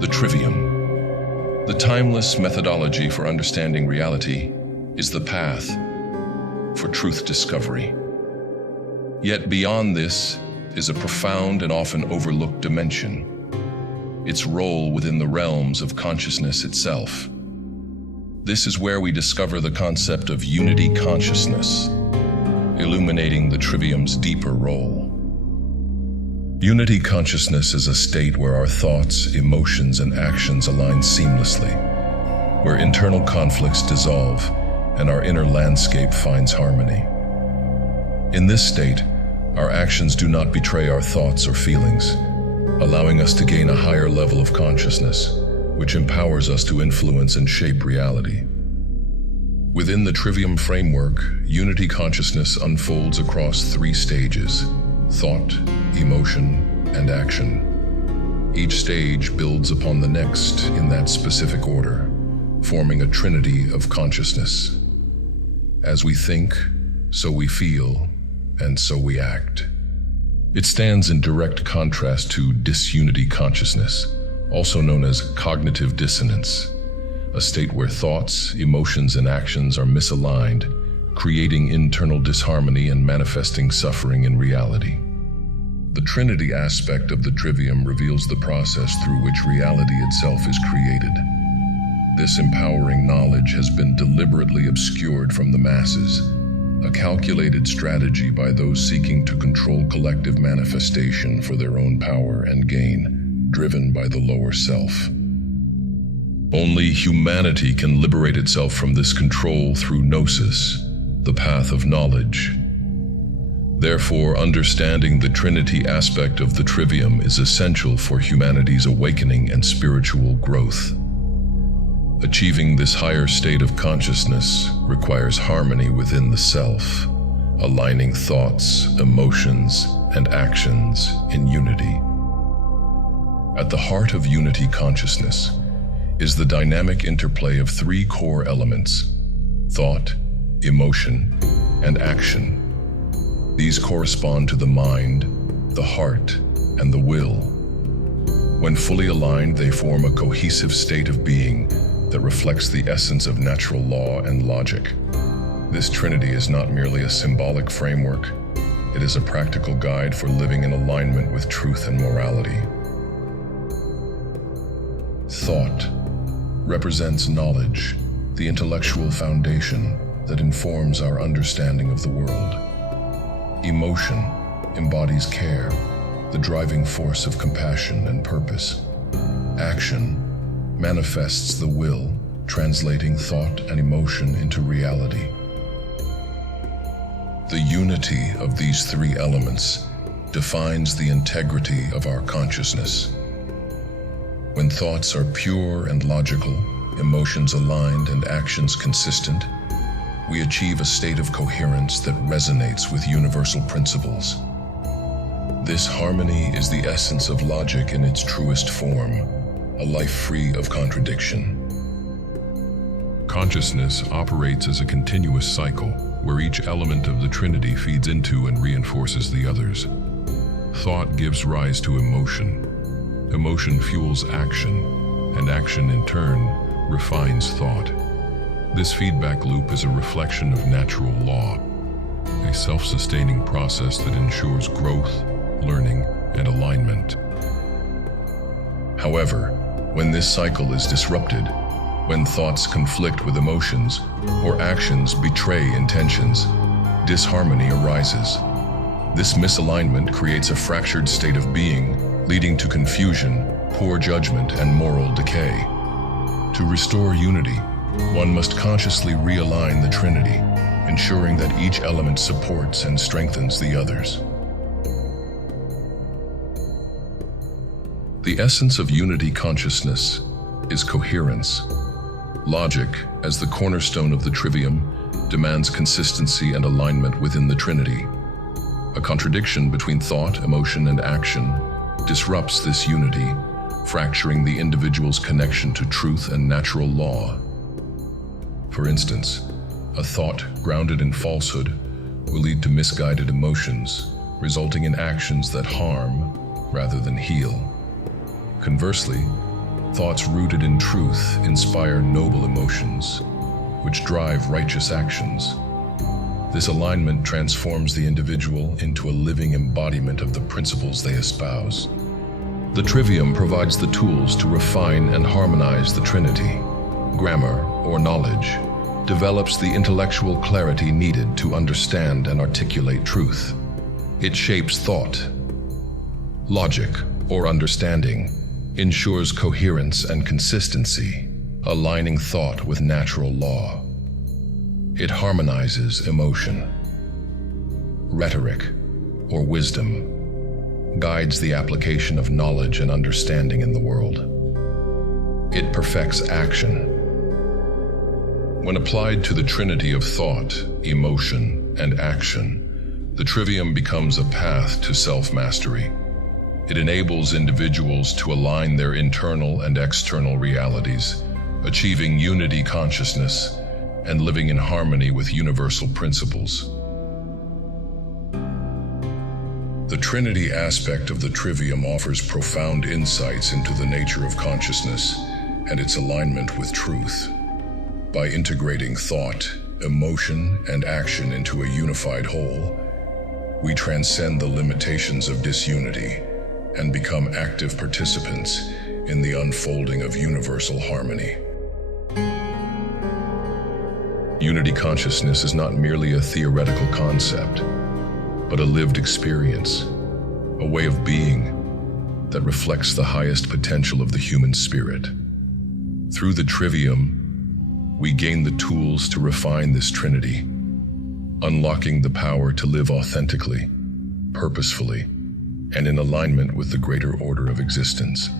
The Trivium. The timeless methodology for understanding reality is the path for truth discovery. Yet beyond this is a profound and often overlooked dimension, its role within the realms of consciousness itself. This is where we discover the concept of unity consciousness, illuminating the Trivium's deeper role. Unity consciousness is a state where our thoughts, emotions, and actions align seamlessly, where internal conflicts dissolve and our inner landscape finds harmony. In this state, our actions do not betray our thoughts or feelings, allowing us to gain a higher level of consciousness, which empowers us to influence and shape reality. Within the Trivium framework, unity consciousness unfolds across three stages: thought, emotion, and action. Each stage builds upon the next in that specific order, forming a trinity of consciousness. As we think, so we feel, and so we act. It stands in direct contrast to disunity consciousness, also known as cognitive dissonance, a state where thoughts, emotions, and actions are misaligned, creating internal disharmony and manifesting suffering in reality. The Trinity aspect of the Trivium reveals the process through which reality itself is created. This empowering knowledge has been deliberately obscured from the masses, a calculated strategy by those seeking to control collective manifestation for their own power and gain, driven by the lower self. Only humanity can liberate itself from this control through gnosis, the path of knowledge. Therefore, understanding the Trinity aspect of the Trivium is essential for humanity's awakening and spiritual growth. Achieving this higher state of consciousness requires harmony within the self, aligning thoughts, emotions, and actions in unity. At the heart of unity consciousness is the dynamic interplay of three core elements: thought, emotion, and action. These correspond to the mind, the heart, and the will. When fully aligned, they form a cohesive state of being that reflects the essence of natural law and logic. This trinity is not merely a symbolic framework, it is a practical guide for living in alignment with truth and morality. Thought represents knowledge, the intellectual foundation that informs our understanding of the world. Emotion embodies care, the driving force of compassion and purpose. Action manifests the will, translating thought and emotion into reality. The unity of these three elements defines the integrity of our consciousness. When thoughts are pure and logical, emotions aligned, and actions consistent, we achieve a state of coherence that resonates with universal principles. This harmony is the essence of logic in its truest form, a life free of contradiction. Consciousness operates as a continuous cycle, where each element of the Trinity feeds into and reinforces the others. Thought gives rise to emotion. Emotion fuels action, and action in turn refines thought. This feedback loop is a reflection of natural law, a self-sustaining process that ensures growth, learning, and alignment. However, when this cycle is disrupted, when thoughts conflict with emotions or actions betray intentions, disharmony arises. This misalignment creates a fractured state of being, leading to confusion, poor judgment, and moral decay. To restore unity, one must consciously realign the Trinity, ensuring that each element supports and strengthens the others. The essence of unity consciousness is coherence. Logic, as the cornerstone of the Trivium, demands consistency and alignment within the Trinity. A contradiction between thought, emotion, and action disrupts this unity, fracturing the individual's connection to truth and natural law. For instance, a thought grounded in falsehood will lead to misguided emotions, resulting in actions that harm rather than heal. Conversely, Thoughts rooted in truth inspire noble emotions, which drive righteous actions. This alignment transforms the individual into a living embodiment of the principles they espouse. The Trivium provides the tools to refine and harmonize the Trinity. Grammar, or knowledge, develops the intellectual clarity needed to understand and articulate truth. It shapes thought. Logic, or understanding, ensures coherence and consistency, aligning thought with natural law. It harmonizes emotion. Rhetoric, or wisdom, guides the application of knowledge and understanding in the world. It perfects action. When applied to the trinity of thought, emotion, and action, the Trivium becomes a path to self-mastery. It enables individuals to align their internal and external realities, achieving unity consciousness and living in harmony with universal principles. The Trinity aspect of the Trivium offers profound insights into the nature of consciousness and its alignment with truth. By integrating thought, emotion, and action into a unified whole, we transcend the limitations of disunity and become active participants in the unfolding of universal harmony. Unity consciousness is not merely a theoretical concept, but a lived experience, a way of being that reflects the highest potential of the human spirit. Through the Trivium, we gain the tools to refine this trinity, unlocking the power to live authentically, purposefully, and in alignment with the greater order of existence.